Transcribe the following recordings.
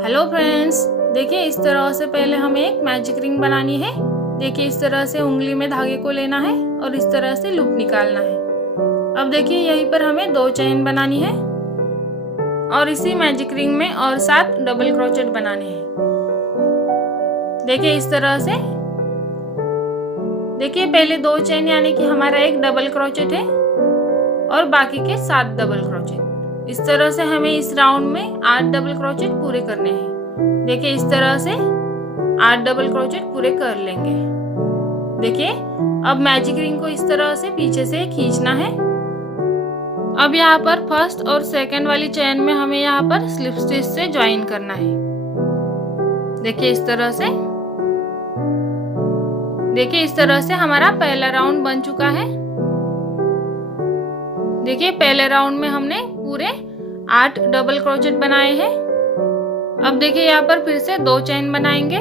Hello friends, देखिए इस तरह से पहले हमें एक मैजिक रिंग बनानी है। देखिए इस तरह से उंगली में धागे को लेना है और इस तरह से लूप निकालना है। अब देखिए यहीं पर हमें 2 चेन बनानी है और इसी मैजिक रिंग में और 7 डबल क्रोचेट बनाने हैं। देखिए इस तरह से देखिए पहले 2 चेन यानी कि हमारा एक डबल क्रोचेट है और बाकी के 7 डबल क्रोचेट। इस तरह से हमें इस राउंड में 8 डबल क्रोचेट पूरे करने हैं। देखिए इस तरह से 8 डबल क्रोचेट पूरे कर लेंगे। देखिए अब मैजिक रिंग को इस तरह से पीछे से खींचना है। अब यहाँ पर फर्स्ट और सेकंड वाली चेन में हमें यहाँ पर स्लिप स्टिच से ज्वाइन करना है। देखिए इस तरह से इस तरह से हमारा पहला राउंड बन चुका है। देखिए पहले राउंड में हमने पूरे 8 डबल क्रोचेट बनाए हैं। अब देखिए यहाँ पर फिर से 2 चेन बनाएंगे।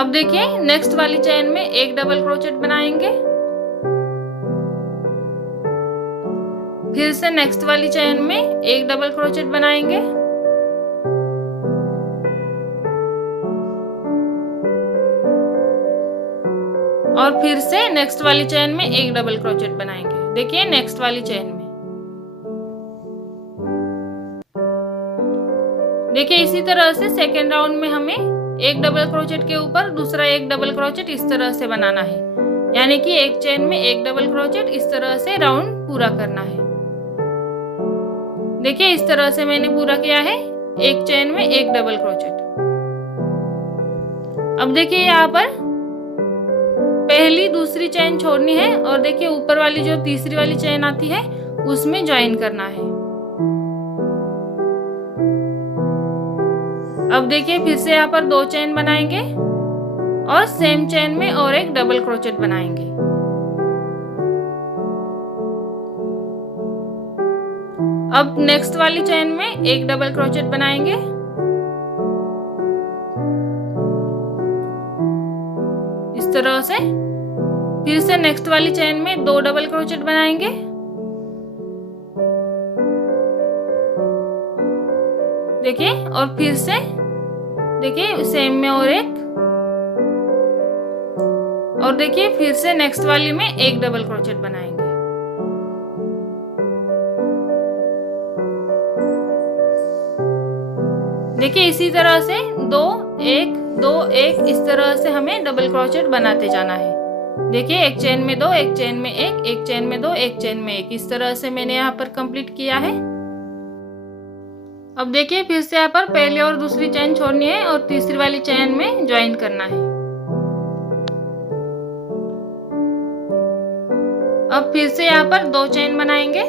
अब देखिए नेक्स्ट वाली चेन में एक डबल क्रोचेट बनाएंगे। फिर से नेक्स्ट वाली चेन में एक डबल क्रोचेट बनाएंगे। और फिर से नेक्स्ट वाली चेन में एक डबल क्रोचेट बनाएंगे। देखिए नेक्स्ट वाली चेन में देखिए इसी तरह से सेकेंड राउंड में हमें एक डबल क्रोचेट के ऊपर दूसरा एक डबल क्रोचेट इस तरह से बनाना है, यानी कि एक चेन में एक डबल क्रोचेट इस तरह से राउंड पूरा करना है। देखिए इस तरह से मैंने पूरा किया है, एक चेन में एक डबल क्रोचेट। अब देखिए यहाँ पर पहली दूसरी चेन छोड़नी है और देखिए ऊपर वाली जो तीसरी वाली चेन आती है उसमें ज्वाइन करना है। अब देखिए फिर से यहाँ पर 2 चेन बनाएंगे और सेम चेन में और एक डबल क्रोचेट बनाएंगे। अब नेक्स्ट वाली चेन में एक डबल क्रोचेट बनाएंगे। इस तरह से फिर से नेक्स्ट वाली चेन में 2 डबल क्रोचेट बनाएंगे। देखिए और फिर से देखिए सेम में और एक, और देखिए फिर से नेक्स्ट वाली में एक डबल क्रोचेट बनाएंगे। देखिए इसी तरह से 2 1 2 1 इस तरह से हमें डबल क्रोचेट बनाते जाना है। देखिए एक चेन में 2, एक चेन में एक चेन में 2, एक चेन में एक, इस तरह से मैंने यहाँ पर कंप्लीट किया है। अब देखिए फिर से यहाँ पर पहले और दूसरी चेन छोड़नी है और तीसरी वाली चेन में ज्वाइन करना है। अब फिर से यहाँ पर 2 चेन बनाएंगे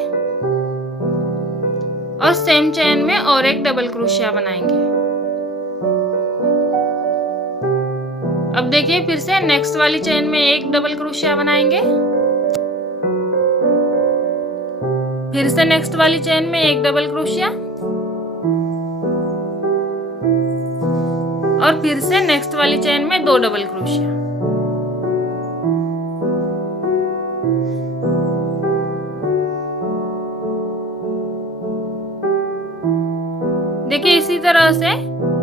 और सेम चेन में और एक डबल क्रोशिया बनाएंगे। अब देखिए फिर से नेक्स्ट वाली चेन में एक डबल क्रोशिया बनाएंगे। फिर से नेक्स्ट वाली चेन में एक डबल क्रोशिया और फिर से नेक्स्ट वाली चेन में 2 डबल क्रोशिया। देखिए इसी तरह से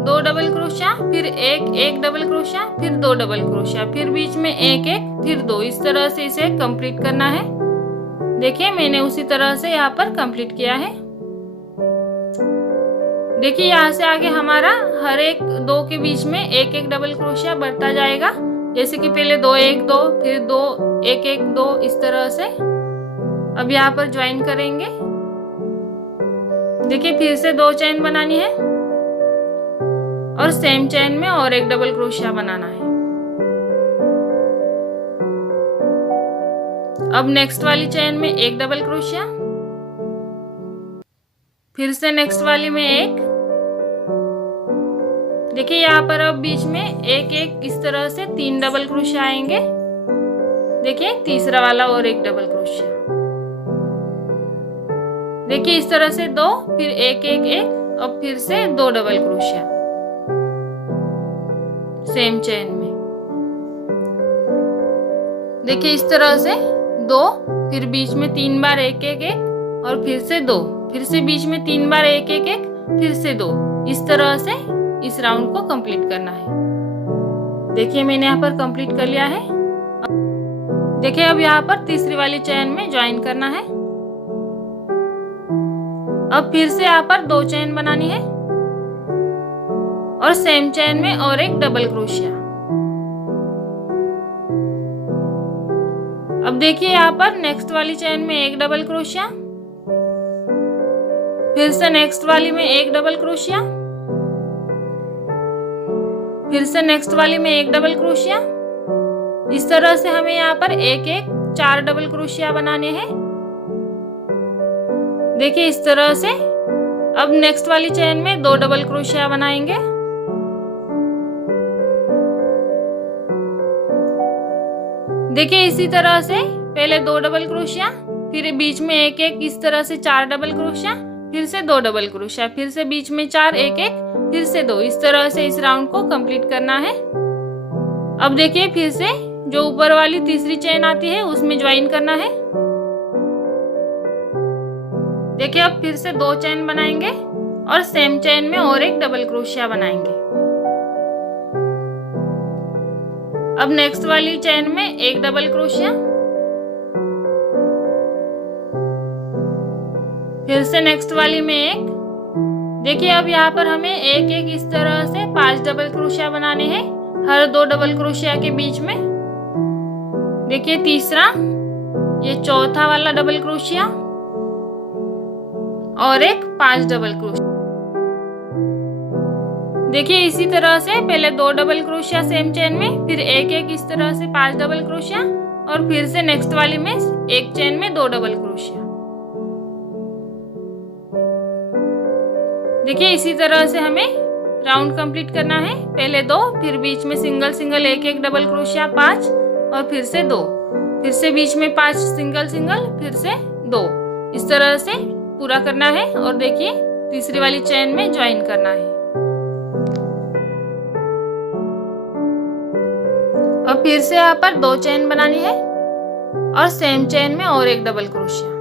2 डबल क्रोशिया, फिर एक डबल क्रोशिया, फिर 2 डबल क्रोशिया, फिर बीच में एक फिर 2, इस तरह से इसे कंप्लीट करना है। देखिए मैंने उसी तरह से यहाँ पर कंप्लीट किया है। देखिए यहाँ से आगे हमारा हर एक 2 के बीच में एक डबल क्रोशिया बढ़ता जाएगा, जैसे कि पहले 2 1 2 फिर 2 1 1 2 इस तरह से। अब यहाँ पर ज्वाइन करेंगे। देखिए फिर से 2 चेन बनानी है और सेम चेन में और एक डबल क्रोशिया बनाना है। अब नेक्स्ट वाली चेन में एक डबल क्रोशिया, फिर से नेक्स्ट वाली में एक। देखिए यहाँ पर अब बीच में एक इस तरह से 3 डबल क्रोशिया आएंगे। देखिए तीसरा वाला और एक डबल क्रोशिया। देखिए इस तरह से 2 फिर एक और फिर से 2 डबल क्रोशिया सेम चेन में। देखिए इस तरह से 2 फिर बीच में 3 बार एक और फिर से 2, फिर से बीच में 3 बार एक फिर से 2। इस तरह से इस राउंड को कंप्लीट करना है। देखिए मैंने यहाँ पर कंप्लीट कर लिया है। देखिए अब यहाँ पर तीसरी वाली चेन में ज्वाइन करना है। अब फिर से यहाँ पर 2 चेन बनानी है और सेम चेन में और एक डबल क्रोशिया। अब देखिए यहाँ पर नेक्स्ट वाली चेन में एक डबल क्रोशिया, फिर से नेक्स्ट वाली में एक डबल क्रोशिया, फिर से नेक्स्ट वाली में एक डबल क्रोशिया। इस तरह से हमें यहाँ पर एक एक 4 डबल क्रोशिया बनाने हैं। देखिए इस तरह से। अब नेक्स्ट वाली चेन में 2 डबल क्रोशिया बनाएंगे। देखिए इसी तरह से पहले 2 डबल क्रोशिया, फिर बीच में एक एक, इस तरह से 4 डबल क्रोशिया, फिर से 2 डबल क्रोशिया, फिर से बीच में 4, एक एक, फिर से 2। इस तरह से इस राउंड को कंप्लीट करना है। अब देखिए फिर से जो ऊपर वाली तीसरी चेन आती है उसमें ज्वाइन करना है। देखिए अब फिर से 2 चेन बनाएंगे और सेम चेन में और एक डबल क्रोशिया बनाएंगे। अब नेक्स्ट वाली चेन में एक डबल क्रोशिया, फिर से नेक्स्ट वाली में एक। देखिए अब यहाँ पर हमें एक एक इस तरह से 5 डबल क्रोशिया बनाने हैं हर 2 डबल क्रोशिया के बीच में। देखिए तीसरा, ये चौथा वाला डबल क्रोशिया और एक 5 डबल क्रोशिया। देखिए इसी तरह से पहले 2 डबल क्रोशिया सेम चेन में, फिर एक एक इस तरह से 5 डबल क्रोशिया और फिर से नेक्स्ट वाली में एक चेन में 2 डबल क्रोशिया। देखिए इसी तरह से हमें राउंड कंप्लीट करना है। पहले 2, फिर बीच में सिंगल सिंगल एक एक डबल क्रोशिया 5 और फिर से 2, फिर से बीच में 5 सिंगल सिंगल, फिर से 2। इस तरह से पूरा करना है और देखिए तीसरी वाली चेन में ज्वाइन करना है। और फिर से यहाँ पर 2 चेन बनानी है और सेम चेन में और एक डबल क्रोशिया।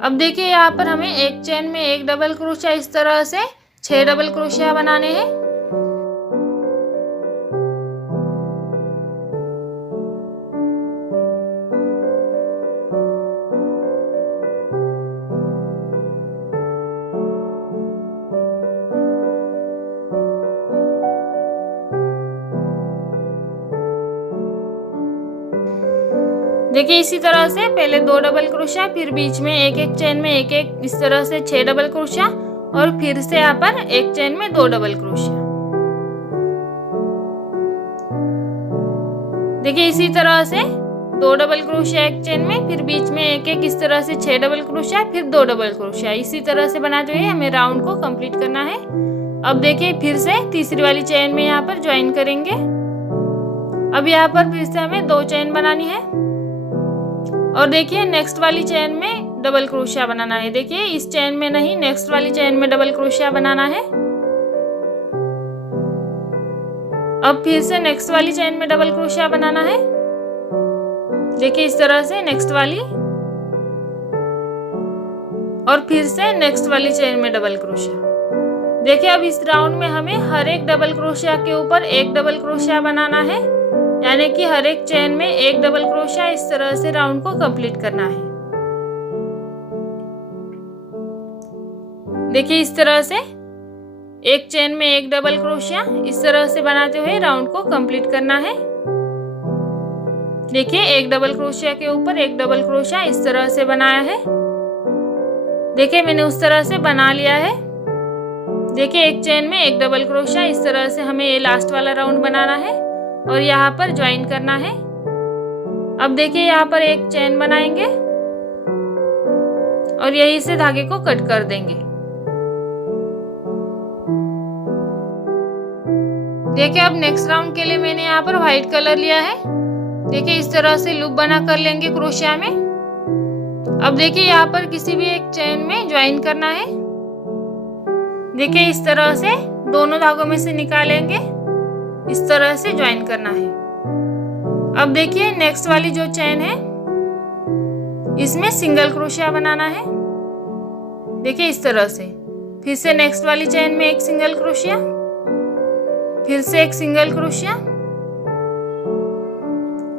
अब देखिए यहाँ पर हमें एक चेन में एक डबल क्रोशिया, इस तरह से 6 डबल क्रोशिया बनाने हैं। देखिए इसी तरह से पहले 2 डबल क्रोशिया, फिर बीच में एक एक चेन में एक एक, इस तरह से 6 डबल क्रोशिया और फिर से यहाँ पर एक चेन में 2 डबल क्रोशिया। देखिए इसी तरह से 2 डबल क्रोशिया एक चेन में, फिर बीच में एक एक, इस तरह से 6 डबल क्रोशिया, फिर 2 डबल क्रोशिया। इसी तरह से बनाते हुए हमें राउंड को कंप्लीट करना है। अब देखिए फिर से तीसरी वाली चेन में यहाँ पर ज्वाइन करेंगे। अब यहाँ पर फिर से हमें 2 चेन बनानी है और देखिए नेक्स्ट वाली चेन में डबल क्रोशिया बनाना है। देखिए इस चेन में नहीं, नेक्स्ट वाली चेन में डबल क्रोशिया बनाना है। अब फिर से नेक्स्ट वाली चेन में डबल क्रोशिया बनाना है। देखिए इस तरह से नेक्स्ट वाली और फिर से नेक्स्ट वाली चेन में डबल क्रोशिया। देखिए अब इस राउंड में हमें हर एक डबल क्रोशिया के ऊपर एक डबल क्रोशिया बनाना है, यानी कि हर एक चेन में एक डबल क्रोशिया। इस तरह से राउंड को कंप्लीट करना है। देखिए इस तरह से एक चेन में एक डबल क्रोशिया, इस तरह से बनाते हुए राउंड को कंप्लीट करना है। देखिए एक डबल क्रोशिया के ऊपर एक डबल क्रोशिया इस तरह से बनाया है। देखिए मैंने उस तरह से बना लिया है। देखिए एक चेन में एक डबल क्रोशिया, इस तरह से हमें ये लास्ट वाला राउंड बनाना है और यहाँ पर ज्वाइन करना है। अब देखिए यहाँ पर एक चेन बनाएंगे और यहीं से धागे को कट कर देंगे। देखिए अब नेक्स्ट राउंड के लिए मैंने यहाँ पर व्हाइट कलर लिया है। देखिए इस तरह से लूप बना कर लेंगे क्रोशिया में। अब देखिए यहाँ पर किसी भी एक चेन में ज्वाइन करना है। देखिए इस तरह से दोनों धागों में से निकालेंगे, इस तरह से ज्वाइन करना है। अब देखिए नेक्स्ट वाली जो चेन है इसमें सिंगल क्रोशिया बनाना है। देखिए इस तरह से। फिर से नेक्स्ट वाली चेन में एक सिंगल क्रोशिया, फिर से एक सिंगल क्रोशिया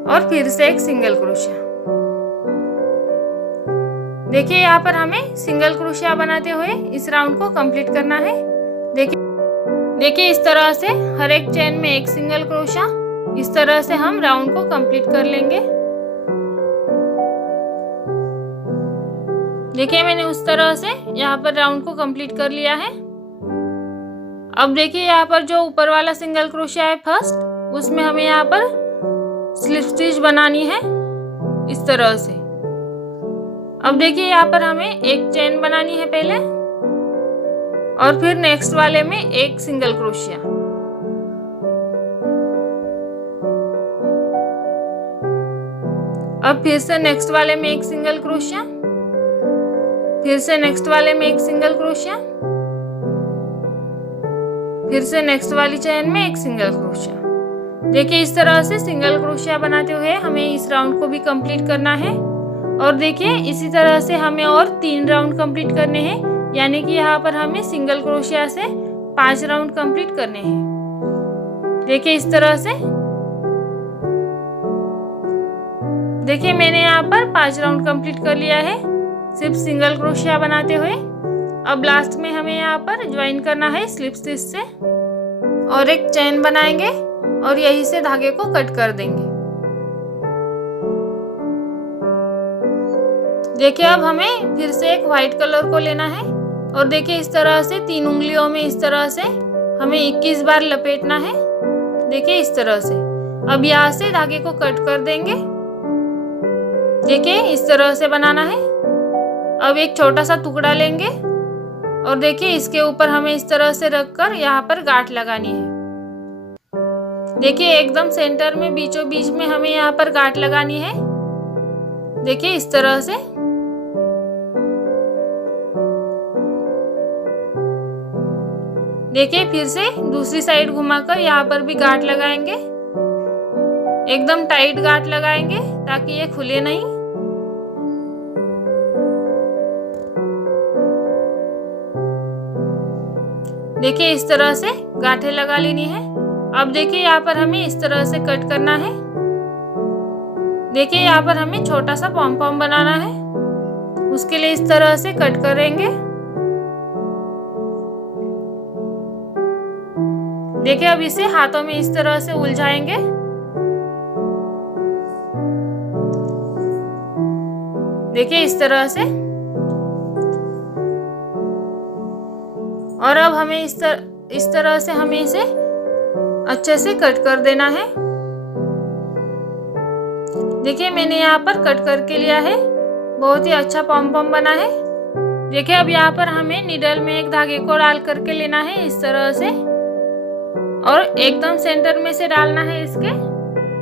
और फिर से एक सिंगल क्रोशिया। देखिए यहाँ पर हमें सिंगल क्रोशिया बनाते हुए इस राउंड को कंप्लीट करना है। देखिए इस तरह से हर एक चेन में एक सिंगल क्रोशिया, इस तरह से हम राउंड को कंप्लीट कर लेंगे। देखिए मैंने उस तरह से यहाँ पर राउंड को कंप्लीट कर लिया है। अब देखिए यहाँ पर जो ऊपर वाला सिंगल क्रोशिया है फर्स्ट, उसमें हमें यहाँ पर स्लिप स्टिच बनानी है इस तरह से। अब देखिए यहाँ पर हमें एक चेन बनानी है पहले और फिर नेक्स्ट वाले में एक सिंगल क्रोशिया। अब फिर से नेक्स्ट वाले में एक सिंगल क्रोशिया, फिर से नेक्स्ट वाले में एक सिंगल क्रोशिया, फिर से नेक्स्ट वाली चेन में एक सिंगल क्रोशिया। देखिए इस तरह से सिंगल क्रोशिया बनाते हुए हमें इस राउंड को भी कंप्लीट करना है। और देखिए इसी तरह से हमें और 3 राउंड कंप्लीट करने हैं, यानी कि यहाँ पर हमें सिंगल क्रोशिया से 5 राउंड कंप्लीट करने हैं। देखिए इस तरह से। देखिए मैंने यहाँ पर 5 राउंड कंप्लीट कर लिया है सिर्फ सिंगल क्रोशिया बनाते हुए। अब लास्ट में हमें यहाँ पर ज्वाइन करना है स्लिप स्टिच से और एक चेन बनाएंगे और यहीं से धागे को कट कर देंगे। देखिए अब हमें फिर से एक व्हाइट कलर को लेना है और देखिए इस तरह से 3 उंगलियों में इस तरह से हमें 21 बार लपेटना है। देखिए इस तरह से। अब यहाँ से धागे को कट कर देंगे। देखिए इस तरह से बनाना है। अब एक छोटा सा टुकड़ा लेंगे और देखिए इसके ऊपर हमें इस तरह से रखकर यहाँ पर गांठ लगानी है। देखिए एकदम सेंटर में बीचों बीच में हमें यहाँ पर गांठ लगानी है। देखिए इस तरह से। देखिए फिर से दूसरी साइड घुमाकर यहाँ पर भी गांठ लगाएंगे। एकदम टाइट गांठ लगाएंगे ताकि ये खुले नहीं। देखिए इस तरह से गांठें लगा लेनी है। अब देखिए यहाँ पर हमें इस तरह से कट करना है। देखिए यहाँ पर हमें छोटा सा पॉम पॉम बनाना है, उसके लिए इस तरह से कट करेंगे। देखिए अब इसे हाथों में इस तरह से उलझाएंगे। देखिए इस तरह से। और अब हमें इस तरह से हमें इसे अच्छे से कट कर देना है। देखिए मैंने यहाँ पर कट करके लिया है, बहुत ही अच्छा पॉम पॉम बना है। देखिए अब यहाँ पर हमें नीडल में एक धागे को डाल करके लेना है इस तरह से और एकदम सेंटर में से डालना है इसके।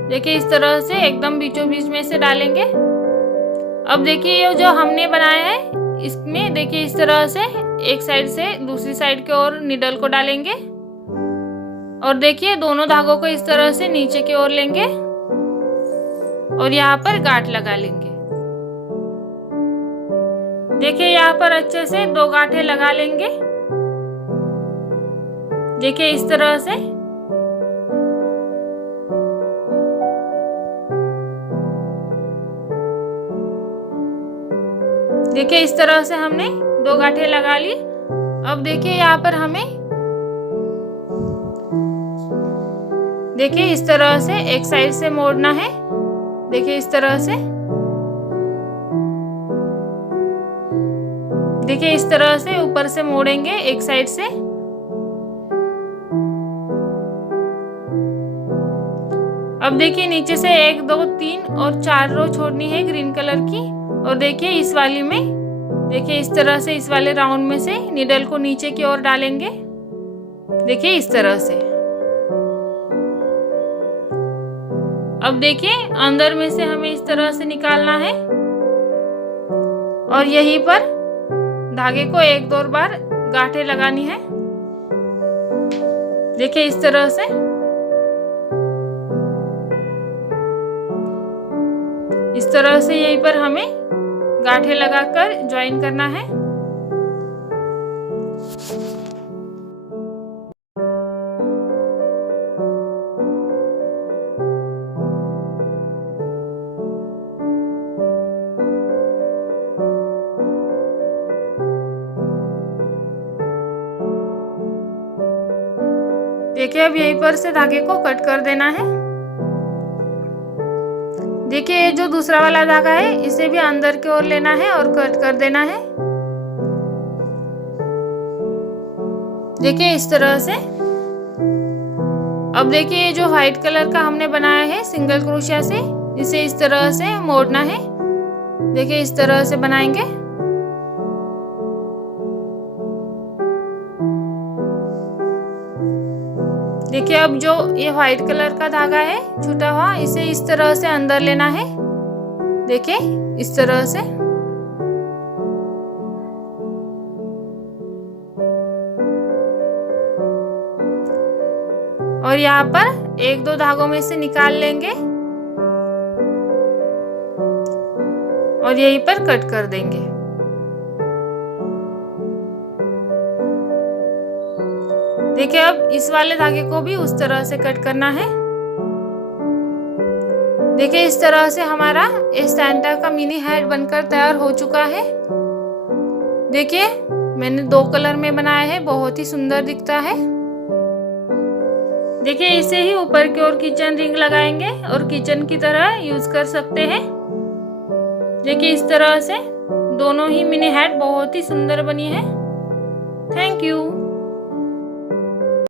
देखिए इस तरह से एकदम बीचों बीच में से डालेंगे। अब देखिए ये जो हमने बनाया है इसमें देखिए इस तरह से एक साइड से दूसरी साइड की ओर नीडल को डालेंगे और देखिए दोनों धागों को इस तरह से नीचे की ओर लेंगे और यहाँ पर गांठ लगा लेंगे। देखिए यहाँ पर अच्छे से 2 गांठें लगा लेंगे। देखिए इस तरह से। देखिए इस तरह से हमने 2 गांठें लगा ली। अब देखिए यहाँ पर हमें देखिए इस तरह से एक साइड से मोड़ना है। देखिए इस तरह से। देखिए इस तरह से ऊपर से मोड़ेंगे एक साइड से। अब देखिए नीचे से 1 2 3 और 4 रो छोड़नी है ग्रीन कलर की। और देखिए इस वाली में देखिए इस तरह से इस वाले राउंड में से नीडल को नीचे की ओर डालेंगे। देखिए इस तरह से। अब देखिए अंदर में से हमें इस तरह से निकालना है और यहीं पर धागे को 1 2 बार गांठें लगानी है। देखिए इस तरह से। इस तरह से यहीं पर हमें गांठें लगाकर ज्वाइन करना है। देखिए अब यहीं पर से धागे को कट कर देना है। देखिए ये जो दूसरा वाला धागा है इसे भी अंदर की ओर लेना है और कट कर देना है। देखिए इस तरह से। अब देखिए ये जो व्हाइट कलर का हमने बनाया है सिंगल क्रोशिया से, इसे इस तरह से मोड़ना है। देखिए इस तरह से बनाएंगे। देखिए अब जो ये व्हाइट कलर का धागा है छूटा हुआ, इसे इस तरह से अंदर लेना है। देखिए इस तरह से। और यहाँ पर एक दो धागों में से निकाल लेंगे और यहीं पर कट कर देंगे। देखिए अब इस वाले धागे को भी उस तरह से कट करना है। देखिए इस तरह से हमारा सैंटा का मिनी हेड बनकर तैयार हो चुका है। देखिए मैंने 2 कलर में बनाया है, बहुत ही सुंदर दिखता है। देखिए इसे ही ऊपर की ओर किचन रिंग लगाएंगे और किचन की तरह यूज कर सकते हैं। देखिए इस तरह से दोनों ही मिनी हेड बहुत ही सुंदर बनी है। Thank you.